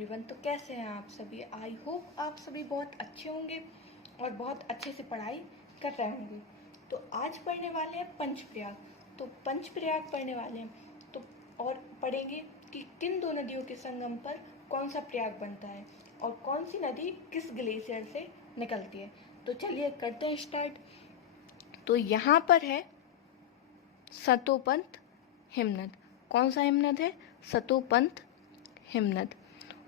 Everyone. तो कैसे हैं आप सभी? आई होप आप सभी बहुत अच्छे होंगे और बहुत अच्छे से पढ़ाई कर रहे होंगे। तो आज पढ़ने वाले हैं पंचप्रयाग। तो पंचप्रयाग पढ़ने वाले हैं तो और पढ़ेंगे कि किन दो नदियों के संगम पर कौन सा प्रयाग बनता है और कौन सी नदी किस ग्लेशियर से निकलती है। तो चलिए करते हैं स्टार्ट। तो यहाँ पर है सतोपंथ हिमनद। कौन सा हिमनद है? सतोपंथ हिमनद।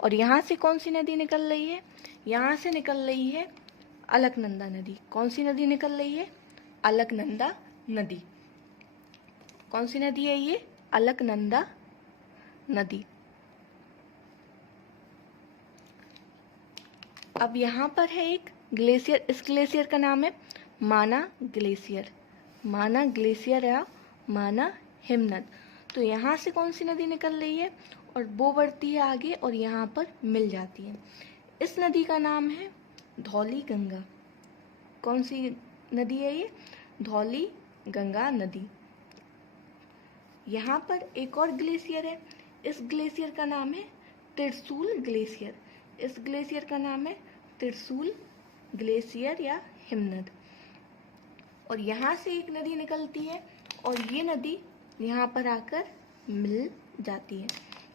और यहाँ से कौन सी नदी निकल रही है? यहाँ से निकल रही है अलकनंदा नदी। कौन सी नदी निकल रही है? अलकनंदा नदी। कौन सी नदी है ये? अलकनंदा नदी। अब यहाँ पर है एक ग्लेशियर। इस ग्लेशियर का नाम है माना ग्लेशियर। माना ग्लेशियर या माना हिमनद। तो यहाँ से कौन सी नदी निकल रही है और वो बढ़ती है आगे और यहाँ पर मिल जाती है। इस नदी का नाम है धौली गंगा। कौन सी नदी है ये? धौली गंगा नदी। यहाँ पर एक और ग्लेशियर है। इस ग्लेशियर का नाम है त्रिशूल ग्लेशियर। इस ग्लेशियर का नाम है त्रिशूल ग्लेशियर या हिमनद। और यहाँ से एक नदी निकलती है और ये नदी यहाँ पर आकर मिल जाती है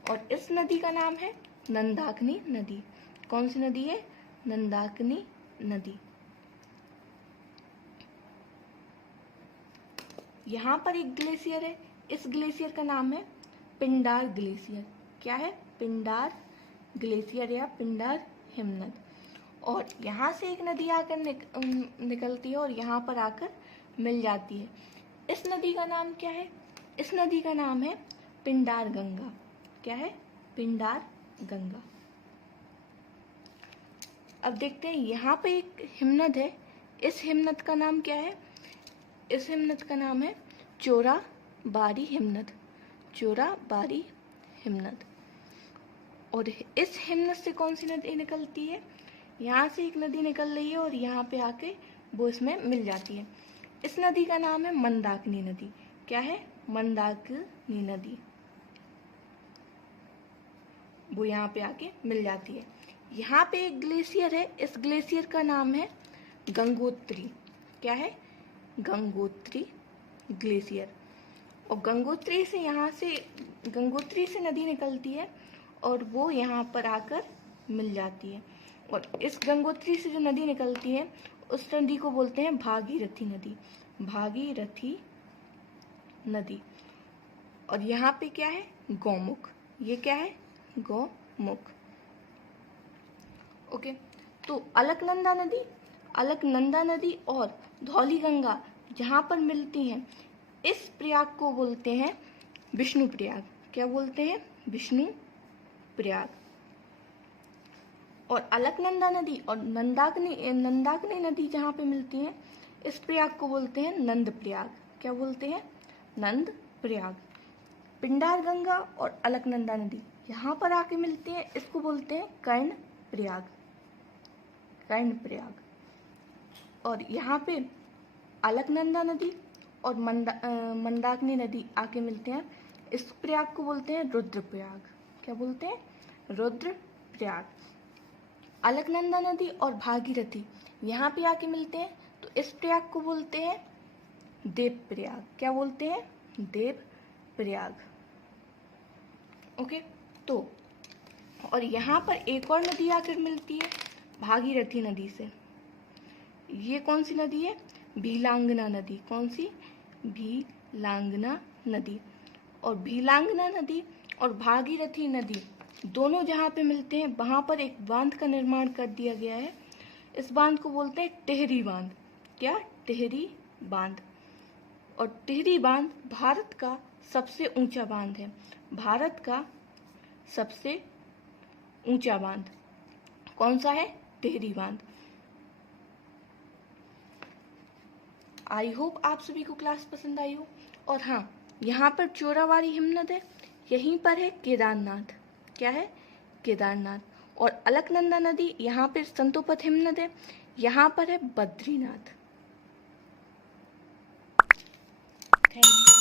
और इस नदी का नाम है नंदाकिनी नदी। कौन सी नदी है? नंदाकिनी नदी। यहाँ पर एक ग्लेशियर है। इस ग्लेशियर का नाम है पिंडार ग्लेशियर। क्या है? पिंडार ग्लेशियर या पिंडार हिमनद। और यहाँ से एक नदी आकर निकलती है और यहाँ पर आकर मिल जाती है। इस नदी का नाम क्या है? इस नदी का नाम है पिंडार गंगा। क्या है? पिंडार गंगा। अब देखते हैं यहाँ पे एक हिमनद है। इस हिमनद का नाम क्या है? इस हिमनद का नाम है चोराबाड़ी हिमनद। चोराबाड़ी हिमनद। और इस हिमनद से कौन सी नदी निकलती है? यहाँ से एक नदी निकल रही है और यहाँ पे आके वो इसमें मिल जाती है। इस नदी का नाम है मंदाकिनी नदी। क्या है? मंदाकिनी नदी। वो यहाँ पे आके मिल जाती है। यहाँ पे एक ग्लेशियर है। इस ग्लेशियर का नाम है गंगोत्री। क्या है? गंगोत्री ग्लेशियर। और गंगोत्री से नदी निकलती है और वो यहाँ पर आकर मिल जाती है। और इस गंगोत्री से जो नदी निकलती है उस नदी को बोलते हैं भागीरथी नदी। भागीरथी नदी। और यहाँ पे क्या है? गौमुख। ये क्या है? गौमुख। ओके। तो अलकनंदा नदी और धौली गंगा जहाँ पर मिलती हैं इस प्रयाग को बोलते हैं विष्णु प्रयाग। क्या बोलते हैं? विष्णु प्रयाग। और अलकनंदा नदी और नंदाकिनी नदी जहाँ पे मिलती हैं इस प्रयाग को बोलते हैं नंद प्रयाग। क्या बोलते हैं? नंद प्रयाग। पिंडार गंगा और अलकनंदा नदी यहाँ पर आके मिलते हैं, इसको बोलते हैं कर्ण प्रयाग। कर्ण प्रयाग। और यहाँ पे अलकनंदा नदी और मंदाकिनी नदी आके मिलते हैं, इस प्रयाग को बोलते हैं रुद्र प्रयाग। क्या बोलते हैं? रुद्र प्रयाग। अलकनंदा नदी और भागीरथी यहाँ पे आके मिलते हैं तो इस प्रयाग को बोलते हैं देव प्रयाग। क्या बोलते हैं? देव प्रयाग। ओके। तो और यहाँ पर एक और नदी आकर मिलती है भागीरथी नदी से। ये कौन सी नदी है? भीलांगना नदी। कौन सी? भीलांगना नदी। और भीलांगना नदी और भागीरथी नदी दोनों जहाँ पे मिलते हैं वहाँ पर एक बांध का निर्माण कर दिया गया है। इस बांध को बोलते हैं टिहरी बांध। क्या? टिहरी बांध। और टिहरी बांध भारत का सबसे ऊंचा बांध है। भारत का सबसे ऊंचा बांध कौन सा है? टिहरी बांध। आई होप आप सभी को क्लास पसंद आई हो। और हाँ, यहाँ पर चोराबाड़ी हिमनद है, यहीं पर है केदारनाथ। क्या है? केदारनाथ। और अलकनंदा नदी यहाँ पर संतोपंथ हिमनद है, यहाँ पर है बद्रीनाथ। Thank you.